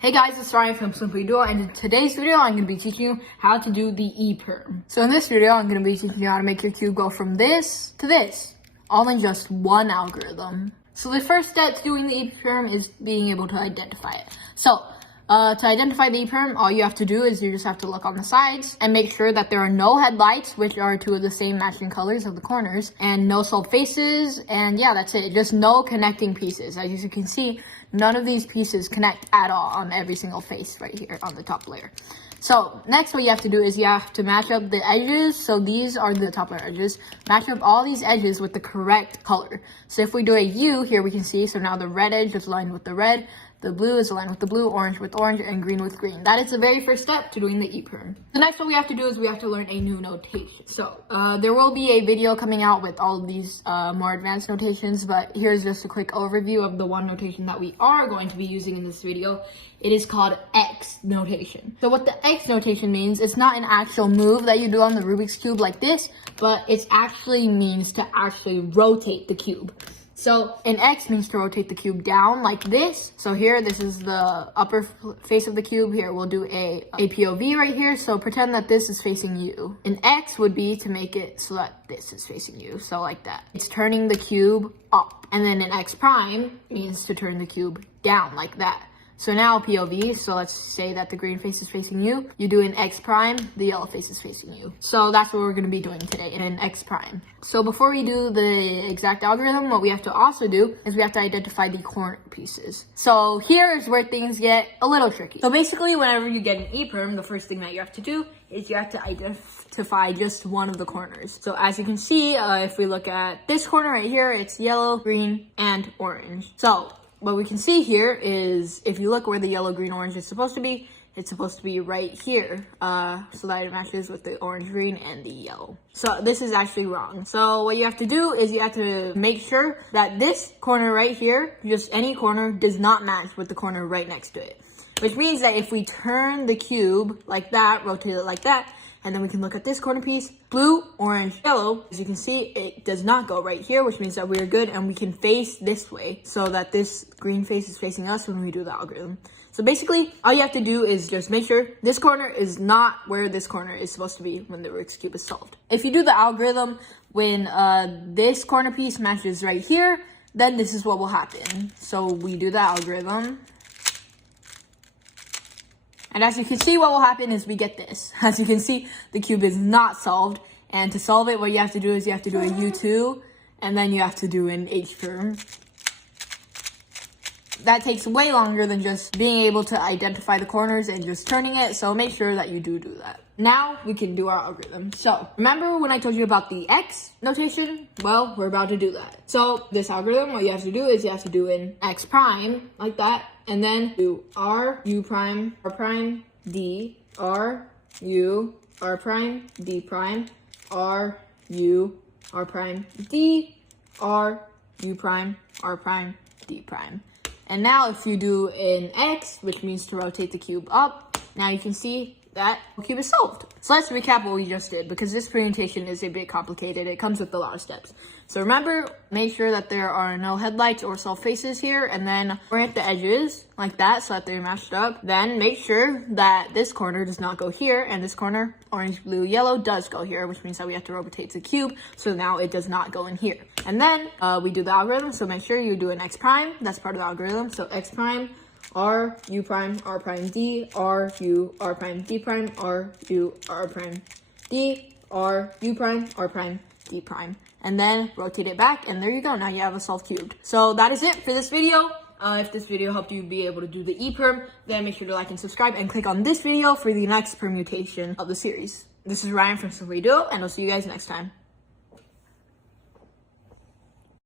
Hey guys, it's Ryan from Simply Duo, and in today's video, I'm going to be teaching you how to do the E-perm. So in this video, I'm going to be teaching you how to make your cube go from this to this, all in just one algorithm. So the first step to doing the E-perm is being able to identify it. So to identify the E-perm, all you have to do is you just have to look on the sides and make sure that there are no headlights, which are two of the same matching colors of the corners, and no solved faces, and yeah, that's it. Just no connecting pieces. As you can see, none of these pieces connect at all on every single face right here on the top layer. So next, what you have to do is you have to match up the edges. So these are the top layer edges. Match up all these edges with the correct color. So if we do a U here, we can see, so now the red edge is aligned with the red, the blue is aligned with the blue, orange with orange, and green with green. That is the very first step to doing the E-perm. The next one we have to do is we have to learn a new notation. So there will be a video coming out with all of these more advanced notations, but here's just a quick overview of the one notation that we are going to be using in this video. It is called X notation. So what the X notation means, it's not an actual move that you do on the Rubik's Cube like this, but it actually means to actually rotate the cube. So an X means to rotate the cube down like this. So here, this is the upper face of the cube. Here, we'll do a POV right here. So pretend that this is facing you. An X would be to make it so that this is facing you. So like that. It's turning the cube up. And then an X prime means to turn the cube down like that. So now POV, so let's say that the green face is facing you. You do an X prime, the yellow face is facing you. So that's what we're gonna be doing today, in an X prime. So before we do the exact algorithm, what we have to also do is we have to identify the corner pieces. So here's where things get a little tricky. So basically, whenever you get an E-perm, the first thing that you have to do is you have to identify just one of the corners. So as you can see, if we look at this corner right here, it's yellow, green, and orange. So what we can see here is, if you look where the yellow, green, orange is supposed to be, it's supposed to be right here, so that it matches with the orange, green, and the yellow. So this is actually wrong. So what you have to do is you have to make sure that this corner right here, just any corner, does not match with the corner right next to it. Which means that if we turn the cube like that, rotate it like that, and then we can look at this corner piece, blue, orange, yellow. As you can see, it does not go right here, which means that we're good, and we can face this way so that this green face is facing us when we do the algorithm. So basically, all you have to do is just make sure this corner is not where this corner is supposed to be when the Rubik's Cube is solved. If you do the algorithm when this corner piece matches right here, then this is what will happen. So we do the algorithm. And as you can see, what will happen is we get this. As you can see, the cube is not solved. And to solve it, what you have to do is you have to do a U2, and then you have to do an H-perm. That takes way longer than just being able to identify the corners and just turning it, so make sure that you do that. Now we can do our algorithm. So remember when I told you about the X notation? Well, we're about to do that. So this algorithm, what you have to do is you have to do an X prime like that, and then do R, U prime, R prime, D, R, U, R prime, D prime, R, U, R prime, D, R, U prime, R prime, D prime. And now if you do an X, which means to rotate the cube up, now you can see that the cube is solved. So let's recap what we just did, because this permutation is a bit complicated. It comes with a lot of steps. So remember, make sure that there are no headlights or solved faces here, and then orient the edges like that so that they're matched up. Then make sure that this corner does not go here, and this corner, orange, blue, yellow, does go here, which means that we have to rotate the cube, so now it does not go in here. And then we do the algorithm, so make sure you do an X prime. That's part of the algorithm. So X prime, R, U prime, R prime, D, R, U, R prime, D prime, R, U, R prime, D, R, U prime, R prime, D prime. And then rotate it back, and there you go. Now you have a solved cube. So that is it for this video. If this video helped you be able to do the E-perm, then make sure to like and subscribe, and click on this video for the next permutation of the series. This is Ryan from Simply Duo, and I'll see you guys next time.